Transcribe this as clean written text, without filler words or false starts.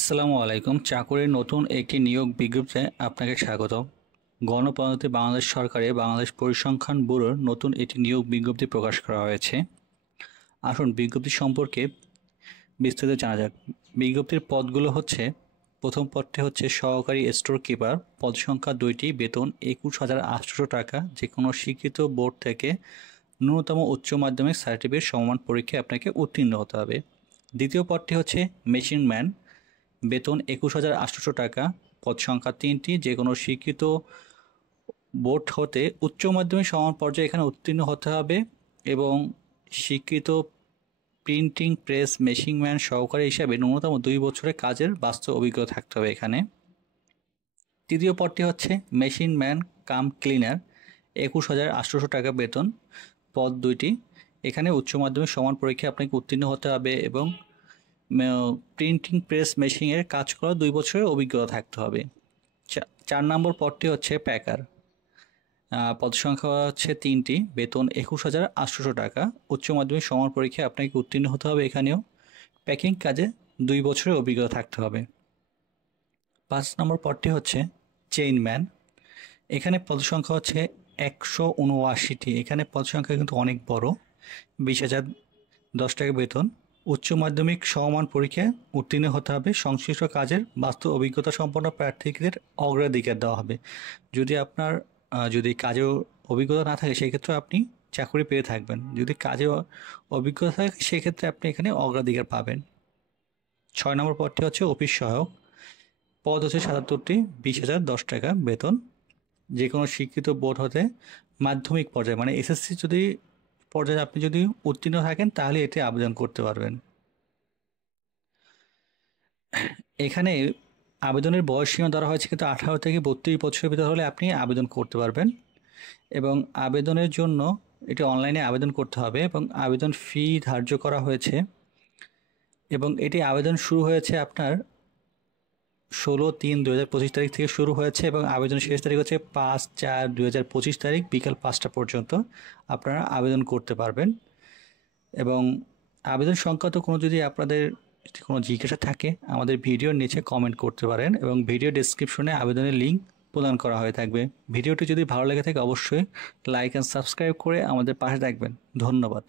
আসসালামু আলাইকুম। চাকুরির নতুন একটি নিয়োগ বিজ্ঞপ্তিতে আপনাকে স্বাগত। গণপ্রজাতন্ত্রী বাংলাদেশ সরকারে বাংলাদেশ পরিসংখ্যান ব্যুরোর নতুন একটি নিয়োগ বিজ্ঞপ্তি প্রকাশ করা হয়েছে। আসুন বিজ্ঞপ্তি সম্পর্কে বিস্তারিত জানা যাক। বিজ্ঞপ্তির পদগুলো হচ্ছে, প্রথম পদটি হচ্ছে সহকারী স্টোর কিপার, পদ সংখ্যা 2টি, বেতন 21,800 টাকা, যে কোনো স্বীকৃত বোর্ড থেকে ন্যূনতম উচ্চ মাধ্যমিক সার্টিফিকেট সমমান পরীক্ষায় আপনাকে উত্তীর্ণ হতে হবে। দ্বিতীয় পদটি হচ্ছে মেশিন ম্যান, বেতন 21,800 টাকা, পদ সংখ্যা 3টি, যে কোনো স্বীকৃত বোর্ড হতে উচ্চ মাধ্যমিক সমান পর্যায়ে এখানে উত্তীর্ণ হতে হবে এবং স্বীকৃত প্রিন্টিং প্রেস মেশিন ম্যান সহকারী হিসাবে ন্যূনতম 2 বছরের কাজের বাস্তব অভিজ্ঞতা থাকতে হবে এখানে। তৃতীয় পদটি হচ্ছে মেশিন ম্যান কাম ক্লিনার, 21,800 টাকা বেতন, পদ 2টি, এখানে উচ্চ মাধ্যমিক সমান পরীক্ষায় আপনাকে উত্তীর্ণ হতে হবে এবং প্রিন্টিং প্রেস মেশিনের কাজ করা 2 বছরের অভিজ্ঞতা থাকতে হবে। 4 নম্বর পদটি হচ্ছে প্যাকার, পদ সংখ্যা হচ্ছে 3টি, বেতন 21,800 টাকা, উচ্চ মাধ্যমিক সমান পরীক্ষায় আপনাকে উত্তীর্ণ হতে হবে, এখানেও প্যাকিং কাজে 2 বছরের অভিজ্ঞতা থাকতে হবে। 5 নম্বর পদটি হচ্ছে চেইনম্যান, এখানে পদ সংখ্যা হচ্ছে 179টি, এখানে পদ সংখ্যা কিন্তু অনেক বড়। 20,010 টাকা বেতন, উচ্চ মাধ্যমিক সমমান পরীক্ষায় উত্তীর্ণ হতে হবে, সংশ্লিষ্ট কাজের বাস্তব অভিজ্ঞতা সম্পন্ন প্রার্থীদের অগ্রাধিকার দেওয়া হবে। যদি আপনার যদি কাজেও অভিজ্ঞতা না থাকে সেক্ষেত্রে আপনি চাকরি পেয়ে থাকবেন, যদি কাজে অভিজ্ঞতা থাকে সেক্ষেত্রে আপনি এখানে অগ্রাধিকার পাবেন। 6 নম্বর পদটি হচ্ছে অফিস সহায়ক, পদ হচ্ছে 77টি, 20,010 টাকা বেতন, যে কোনো স্বীকৃত বোর্ড হতে মাধ্যমিক পর্যায়ে মানে এসএসসি যদি পর্যায়ে আপনি যদি উত্তীর্ণ থাকেন তাহলে এতে আবেদন করতে পারবেন। এখানে আবেদনের বয়সসীমা ধরা হয়েছে কিন্তু 18 থেকে 32 বছরের ভিতর হলে আপনি আবেদন করতে পারবেন এবং আবেদনের জন্য এটি অনলাইনে আবেদন করতে হবে এবং আবেদন ফি ধার্য করা হয়েছে এবং এটি আবেদন শুরু হয়েছে আপনার 16/3/2025 তারিখ থেকে শুরু হয়েছে এবং আবেদন শেষ তারিখ হচ্ছে 5/4/2025 তারিখ বিকাল 5টা পর্যন্ত আপনারা আবেদন করতে পারবেন। এবং আবেদন সংক্রান্ত কোনো যদি আপনাদের কোনো জিজ্ঞাসা থাকে আমাদের ভিডিওর নিচে কমেন্ট করতে পারেন এবং ভিডিও ডেসক্রিপশনে আবেদনের লিঙ্ক প্রদান করা হয়ে থাকবে। ভিডিওটি যদি ভালো লেগে থাকে অবশ্যই লাইক অ্যান্ড সাবস্ক্রাইব করে আমাদের পাশে থাকবেন। ধন্যবাদ।